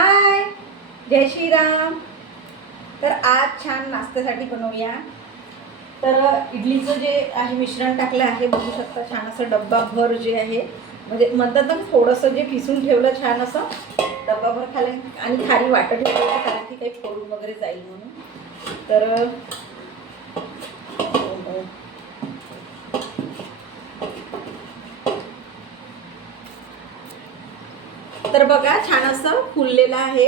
हाय, जय श्रीराम. तर आज छान नाश्त्यासाठी बनवूया. तर इडलीचं जे आहे मिश्रण टाकलं आहे, बघू शकता. छान असं डब्बाभर जे आहे, म्हणजे म्हणतात ना थोडंसं जे किसून ठेवलं छान असं डब्बाभर खाली, आणि खाली वाटत ठेवलं कारण की काही फोडून वगैरे जाईल म्हणून. तर तर बघा छान असं फुललेलं आहे.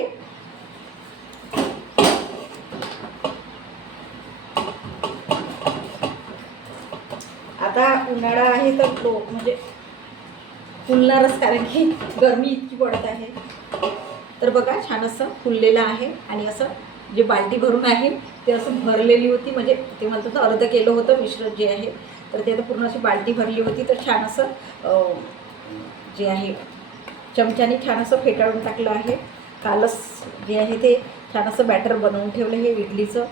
आता उन्हाळा आहे तर म्हणजे फुलणारच, कारण की गरमी इतकी पडत आहे. तर बघा छान असं फुललेलं आहे, आणि असं जे बाल्टी भरून आहे ते असं भरलेली होती, म्हणजे ते म्हणतात अर्ध केलं होतं मिश्रण जे आहे, तर ते आता पूर्ण अशी बाल्टी भरली होती. तर छान असं जे आहे चमच्याने छान असं फेटाळून टाकलं आहे. कालच जे आहे ते छान असं बॅटर बनवून ठेवलं हे इडलीचं.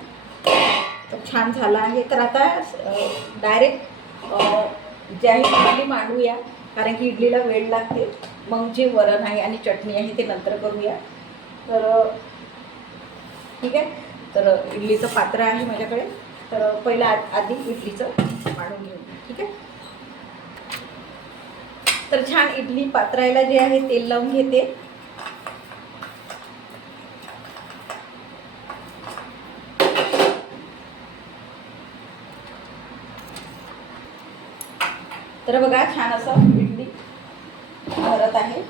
तर छान झालं आहे. तर आता डायरेक्ट जे आहे इडली मांडूया, कारण की इडलीला वेळ लागते. मग जे वरण आहे आणि चटणी आहे ते नंतर करूया. तर ठीक आहे. तर इडलीचं पात्र आहे माझ्याकडे, तर पहिलं आधी इडलीचं मांडून घेऊ. ठीक आहे. तर छान इडली पात्रायला जे आहे तेल लावून घेते. तर बघा छान असं इडली भरत आहे.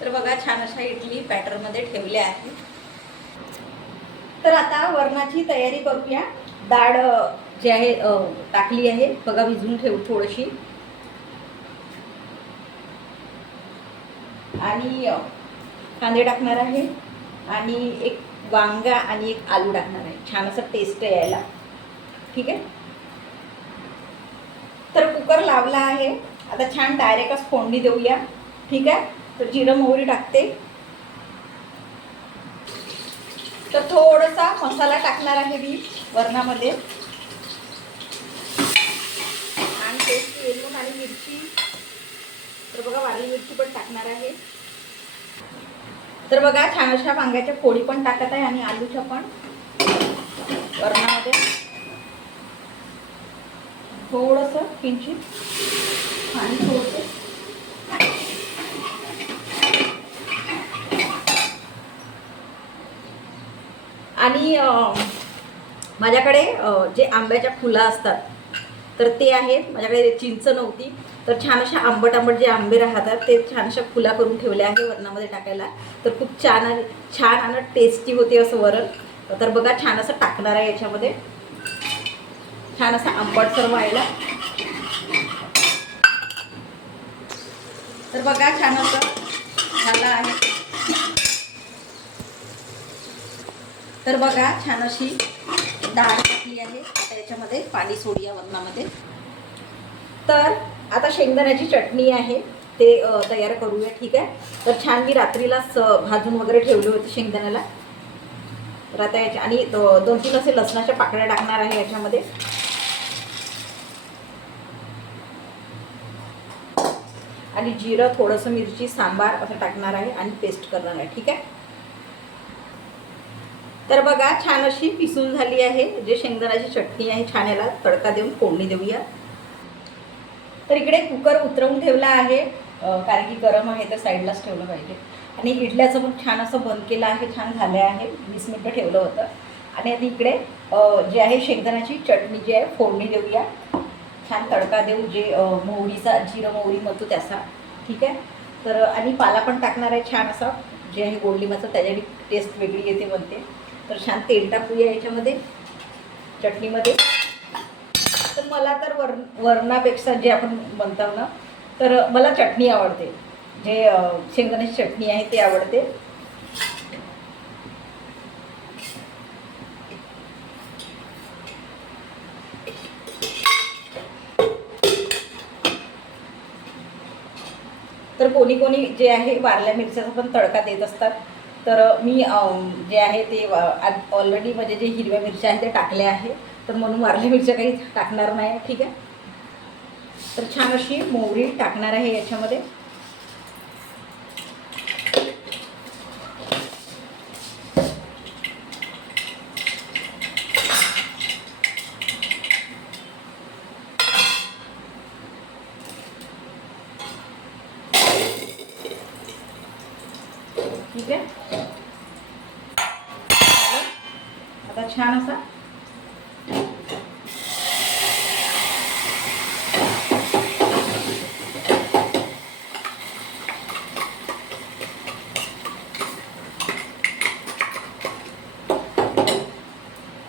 तर बघा छान अशा इडली बॅटरमध्ये ठेवल्या आहेत. तर आता वरणाची तयारी करूया. डाळ जी आहे टाकली आहे बघा, भिजवून ठेवू थोडीशी, आणि कांदे टाकणार आहे, आणि एक वांगा आणि एक आलू टाकणार आहे, छान असं टेस्ट यायला. ठीक आहे. तर कुकर लावला आहे. आता छान डायरेक्टच फोडणी देऊया. ठीक आहे. तर जिरं मोहरी टाकते. तर थोडासा मसाला टाकणार आहे मी वरणामध्ये, आणि टेस्ट येऊन, आणि मिरची, तर बघा वाली मिरची पण टाकणार आहे. तर बघा छान अशा वांग्याच्या फोडी पण टाकत आहे, आणि आलूच्या पण वरणामध्ये थोडंसं किंचित पाणी सोडते. आणि माझ्याकडे जे आंब्याच्या फुलं असतात तर ते आहेत माझ्याकडे. चिंच नव्हती, तर छान अशा आंबट आंबट जे आंबे राहतात ते छान अशा फुला करून ठेवल्या आहे वरणामध्ये टाकायला. तर खूप छान आणि टेस्टी होते असं वरण. तर बघा छान असं टाकणार आहे याच्यामध्ये, छान असं आंबटसर व्हायला. तर बघा छान असं झालं आहे. तर बघा छान अशी डाळ टाकली आहे. आता याच्यामध्ये पाणी सोडूया वरणामध्ये. तर आता शेंगदाण्याची चटणी आहे ते तयार करूया. ठीक आहे. तर छान मी रात्रीलाच भाजून वगैरे ठेवले होते शेंगदाण्याला. तर आता याच्या, आणि 2-3 असे लसणाच्या पाकळ्या टाकणार आहे याच्यामध्ये, आणि जिरं, थोडंसं मिरची, सांबार असं टाकणार आहे, आणि पेस्ट करणार आहे. ठीक आहे. तर बघा छान अशी पिसून झाली आहे जे शेंगदाण्याची चटणी आहे. छान याला तडका देऊन फोडणी देऊया. तर इकडे कुकर उतरवून ठेवला आहे, कारण की गरम आहे तर साईडलाच ठेवलं पाहिजे. आणि इडल्याचं पण छान असं बंद केलं आहे. छान झालं आहे. 20 मिनटं ठेवलं होतं. आणि आता इकडे जे आहे शेंगदाण्याची चटणी जी आहे फोडणी देऊया. छान तडका देऊ, जे मोहरीचा, जिरं मोहरी म्हणतो त्याचा. ठीक आहे. तर आणि पाला पण टाकणार आहे छान असा, जे आहे गोड लिंबाचं, त्याच्याने टेस्ट वेगळी येते म्हणते. तर छान तेल टाकूया याच्यामध्ये चटणीमध्ये. तर मला तर वरणापेक्षा जे आपण म्हणतो ना, तर मला चटणी आवडते, जे शेंगदाण्याची चटणी आहे ते आवडते. तर कोणी कोणी जे आहे वारल्या मिरच्याचा पण तडका देत असतात. तर मी जे आहे ते ऑलरेडी म्हणजे जे हिरव्या मिरच्या आहेत ते टाकल्या आहे, तर म्हणून वारल्या मिरच्या काही टाकणार नाही. ठीक आहे. तर छान अशी मोहरी टाकणार आहे याच्यामध्ये. ठीक आहे. आता छान असा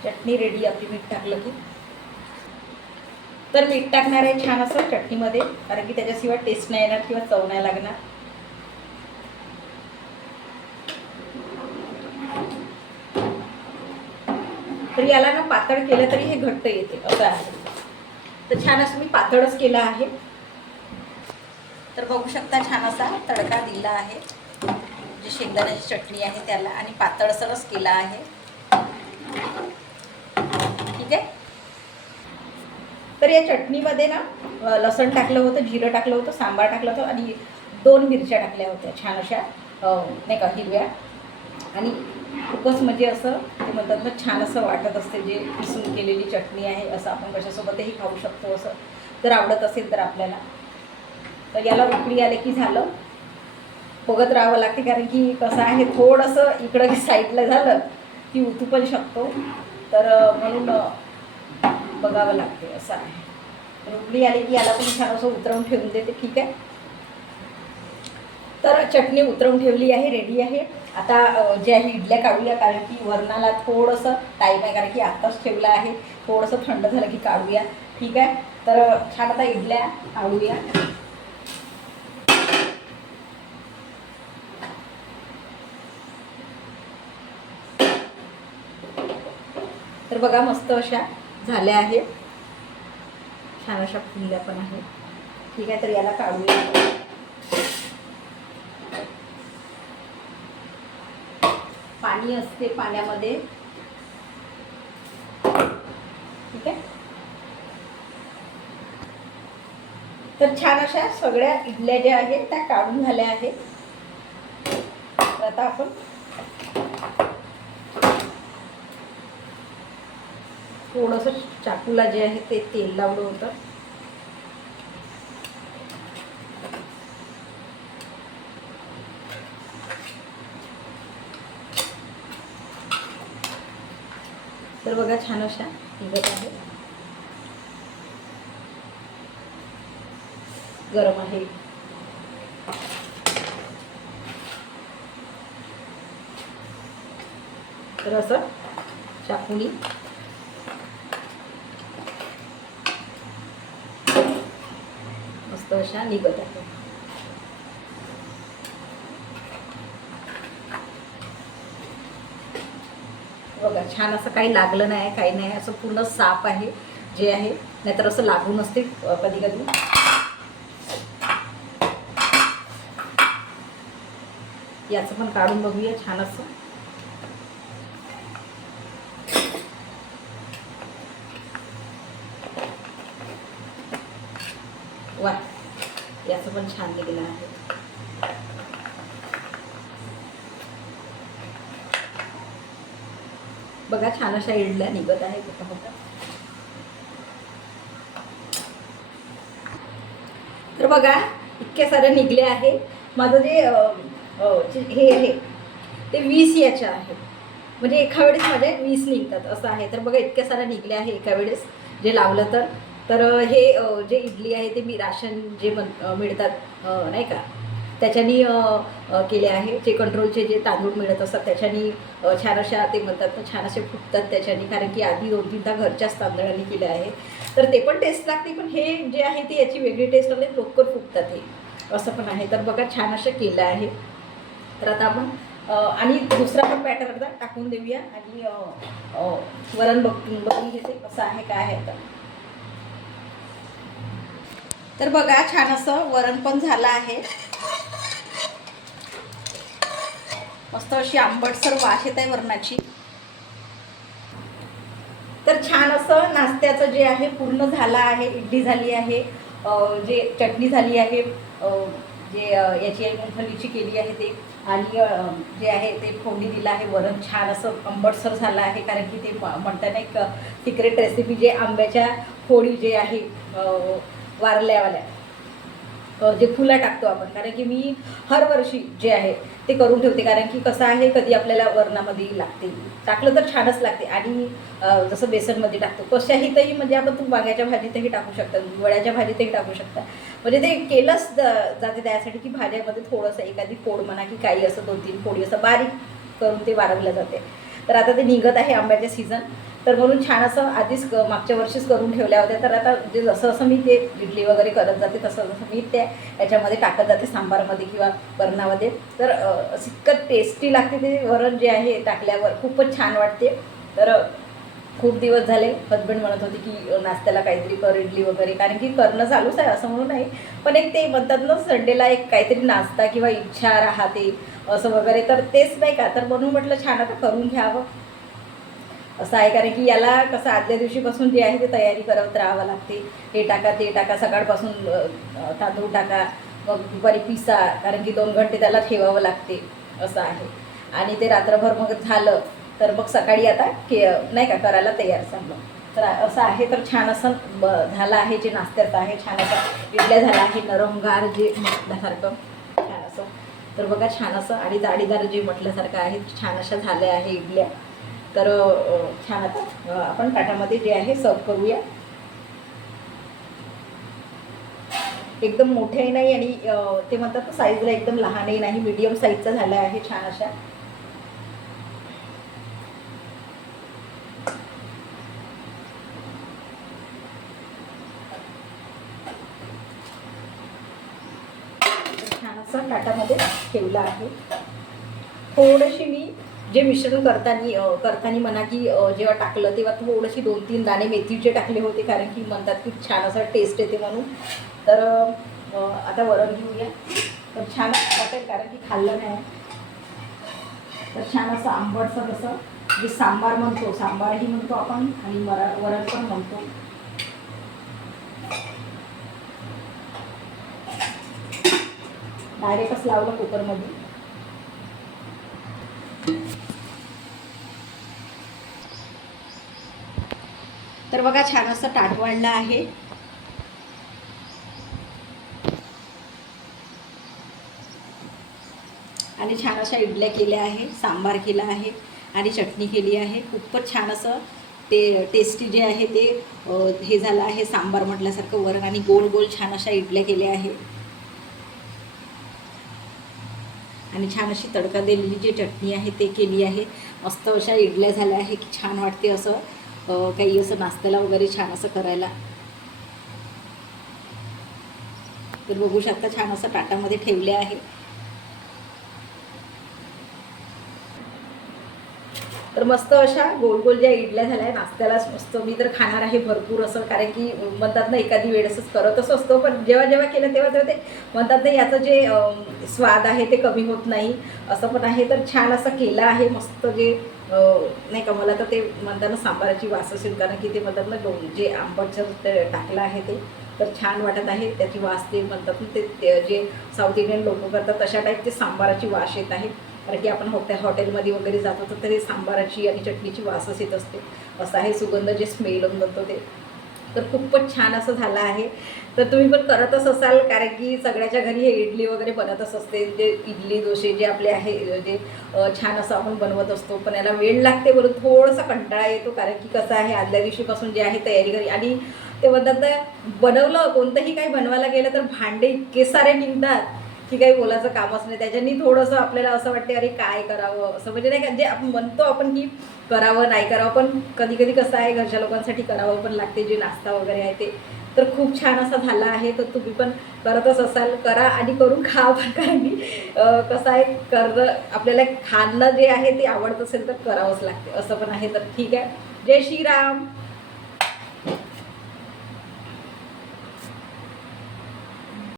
चटणी रेडी आपली मीठ टाकलं की. तर मीठ टाकणार आहे छान असं चटणीमध्ये, कारण की त्याच्याशिवाय टेस्ट नाही येणार किंवा चव नाही लागणार. तर याला ना पातळ केलं तरी हे घट्ट येते असं आहे. तर छान असं मी पातळच केलं आहे. तर बघू शकता छान असा तडका दिला आहे, जी शेंगदाण्याची चटणी आहे त्याला, आणि पातळसरच केला आहे. ठीक आहे. तर या चटणीमध्ये ना लसण टाकलं होतं, जिरं टाकलं होतं, सांबार टाकलं होतं आणि 2 मिरच्या टाकल्या होत्या छान अशा नाही का हिरव्या. आणि खूपच म्हणजे असं ते म्हणतात ना छान असं वाटत असते, जे किसून केलेली चटणी आहे, असं आपण कशासोबतही खाऊ शकतो असं, जर आवडत असेल तर आपल्याला. तर याला उकळी आले की झालं, बघत राहावं लागते, कारण की कसं आहे थोडंसं इकडं साईडला झालं की उतू पण शकतो, तर म्हणून बघावं लागते असं आहे. उकळी आली की याला पण छान असं उतरवून ठेवून देते. ठीक आहे. तर चटणी उतरवून ठेवली आहे, रेडी आहे. आता जे आहे इडल्या काढूया, कारण की वरणाला थोडंसं टाईम आहे, कारण की आत्ताच ठेवलं आहे, थोडंसं थंड झालं की काढूया. ठीक आहे. तर छान आता इडल्या काढूया. तर बघा मस्त अशा झाल्या आहेत, छान अशा फुलल्या पण आहेत. ठीक आहे. तर याला काढूया. पाणी असते पाण्यामध्ये. ठीक आहे. तर छान अशा सगळ्या इडल्या ज्या आहेत त्या काढून झाल्या आहेत. आता आपण थोडंसं चाकूला जे आहे ते तेल लावलं होतं, तर बघा छान अशा निघत आहे. गरम आहे. तर असं चाकूनी मस्त अशा निघत आहे. बघा छान असं काही लागलं नाही, काही नाही, असं पूर्ण साफ आहे जे आहे, नाहीतर असं लागून असते कधी कधी. याचं पण काढून बघूया छान असं. वा, याचं पण छान निघालं आहे. बघा छान अशा इडल्या निघत आहे कुठं कुठं. तर बघा इतक्या साऱ्या निघल्या आहे. माझं जे हे आहे ते 20 याच्या आहे, म्हणजे एका वेळेस माझे 20 निघतात असं आहे. तर बघा इतक्या साऱ्या निघल्या आहे एका वेळेस जे लावलं तर. तर हे जे इडली आहे ते मी राशन जे मिळतात नाही का त्याच्यानी केले आहे. जे कंट्रोलचे जे तांदूळ मिळत असतात त्याच्यानी छान अशा ते म्हणतात ना छान असे फुटतात त्याच्यानी, कारण की आधी 2-3दा घरच्याच तांदळाने केले आहे, तर ते पण टेस्ट लागते. पण हे जे आहे ते याची वेगळी टेस्ट आली, लवकर फुटतात हे, असं पण आहे. तर बघा छान असं केलं आहे. तर आता आपण आणि दुसरा पण बॅटर अर्धा टाकून देऊया आणि वरण बघून घेते कसं आहे काय आहे. तर बघा छान असं वरण पण झालं आहे. मस्त अशी आंबटसर वास येत आहे वरणाची. तर छान असं नाश्त्याचं जे आहे पूर्ण झालं आहे. इडली झाली आहे, जे चटणी झाली आहे, जे याची मूंगफलीची केली आहे ते, आणि जे आहे ते फोडणी दिलं आहे. वरण छान असं आंबटसर झालं आहे, कारण की ते म्हणताना एक सिक्रेट रेसिपी जे आंब्याच्या फोडी जे आहे वारल्यावाल्या, जे फुलं टाकतो आपण, कारण की मी हर वर्षी जे आहे ते करून ठेवते, कारण की कसं आहे कधी आपल्याला वरणामध्ये लागते, टाकलं तर छानच लागते. आणि जसं बेसनमध्ये टाकतो कशाहीतही, म्हणजे आपण तू वांग्याच्या भाजीतही टाकू शकता, वड्याच्या भाजीतही टाकू शकता, म्हणजे ते केलंच जाते त्यासाठी की भाज्यामध्ये थोडंसं एखादी फोड म्हणा की काही असं 2-3 फोडी असं बारीक करून ते वारवलं जाते. तर आता ते निघत आहे आंब्याचे सीझन, तर म्हणून छान असं आधीच मागच्या वर्षीच करून ठेवल्या होत्या. तर आता जे जसं जसं मी ते इडली वगैरे करत जाते तसं जसं मी त्या याच्यामध्ये टाकत जाते सांबारमध्ये किंवा वरणामध्ये, तर इतकं टेस्टी लागते ते वरण जे आहे टाकल्यावर, खूपच छान वाटते. तर खूप दिवस झाले हजबंड म्हणत होते की नाश्त्याला काहीतरी कर इडली वगैरे, कारण की करणं चालूच आहे असं म्हणून नाही, पण एक ते म्हणतात ना संडेला एक काहीतरी नाश्ता किंवा इच्छा राहते असं वगैरे, तर तेच नाही का, तर म्हणून म्हटलं छान आता करून घ्यावं असं आहे. कारण की याला कसं आदल्या दिवशीपासून जे आहे ते तयारी करत राहावं लागते. हे टाका ते टाका, सकाळपासून तांदूळ टाका, मग दुपारी पिसा, कारण की 2 घंटे त्याला ठेवावं लागते असं आहे. आणि ते रात्रभर मग झालं तर मग सकाळी आता नाही का करायला तयार समजा. तर असं आहे. तर छान असं झालं आहे जे नाश्त्याचं आहे, छान असं इडल्या झाला आहे नरमगार जे म्हटल्यासारखं छान असं. तर बघा छान असं आणि जाडीदार जे म्हटल्यासारखं आहे छान अशा झाल्या आहे इडल्या. तर छान आता आपण ताटामध्ये जे आहे सर्व करूया. एकदम मोठेही नाही आणि ते म्हणतात साईजला एकदम लहानही नाही, मीडियम साईजचा झाला आहे छान अशा. छान असं ताटामध्ये ठेवलं आहे. थोडीशी मी जे मिश्रण करताना म्हणा की जेव्हा टाकलं तेव्हा थोडीशी 2-3 दाणे मेथीचे टाकले होते, कारण की म्हणतात की छान असं टेस्ट येते म्हणून. तर आता वरण घेऊया, तर छान वाटेल कारण की खाल्लं नाही. तर छान असं आंबटसर असं जे सांबार म्हणतो, सांबारही म्हणतो आपण आणि वरण पण म्हणतो. डायरेक्टच लावलं कुकरमध्ये. तर बघा छान असं ताट वाढलं आहे. आणि छान अशा इडल्या केल्या आहे, सांबार केला आहे आणि चटणी केली आहे. खूपच छान असं ते टेस्टी जे आहे ते हे झालं आहे सांबार म्हटल्यासारखं वरण, आणि गोल गोल छान अशा इडल्या केल्या आहे. आणि छान अशी तडका दिलेली जी चटणी आहे ते केली आहे. मस्त अशा इडल्या झाल्या आहे की छान वाटते असं काही असं नाश्त्याला वगैरे छान असं करायला. तर बघू शकता छान असं ताटामध्ये ठेवले आहे. तर मस्त अशा गोल गोल ज्या इडल्या झाल्या नाश्त्यालाच मस्त मी तर खाणार आहे भरपूर असं, कारण की म्हणतात ना एखादी वेळेसच करतच असतो, पण जेव्हा जेव्हा केलं तेव्हा तेव्हा ते म्हणतात ना याचं जे स्वाद आहे ते कमी होत नाही असं पण आहे. तर छान असं केलं आहे मस्त, जे नाही का मला तर ते म्हणताना सांबाराची वास असेल, कारण की ते म्हणतात ना जे आंबटचं ते टाकलं आहे ते तर छान वाटत आहे त्याची वास. ते म्हणतात ना ते जे साऊथ इंडियन लोक करतात तशा टाईप ते सांबाराची वास येत आहे, कारण की आपण हॉटेलमध्ये वगैरे जातो तर ते सांबाराची आणि चटणीची वासच येत असते असं आहे. सुगंध जे स्मेल म्हणतो ते, तर खूपच छान असं झालं आहे. तर तुम्ही पण करतच असाल, कारण की सगळ्याच्या घरी हे इडली वगैरे बनतच असते. जे इडली डोसे जे आपले आहे जे छान असं आपण बनवत असतो, पण याला वेळ लागते बरं, थोडासा कंटाळा येतो, कारण की कसं आहे आदल्या दिवशीपासून जे आहे तयारी करी, आणि ते म्हणतात बनवलं कोणतंही काही बनवायला गेलं तर भांडे इतके सारे निघतात की काही बोलायचं कामच नाही. त्याच्यानी थोडंसं आपल्याला असं वाटते अरे काय करावं असं, म्हणजे नाही का जे आपण म्हणतो आपण की करावं नाही करावं, पण कधी कधी कसं आहे घरच्या लोकांसाठी करावं पण लागते जे नाश्ता वगैरे आहे ते. तर खूप छान असा झाला आहे. तर तुम्ही पण करतच असाल, करा आणि करून खा पण, कारण की कसं आहे आपल्याला खाणं जे आहे ते आवडत असेल तर करावंच लागते असं पण आहे. तर ठीक आहे, जय श्रीराम.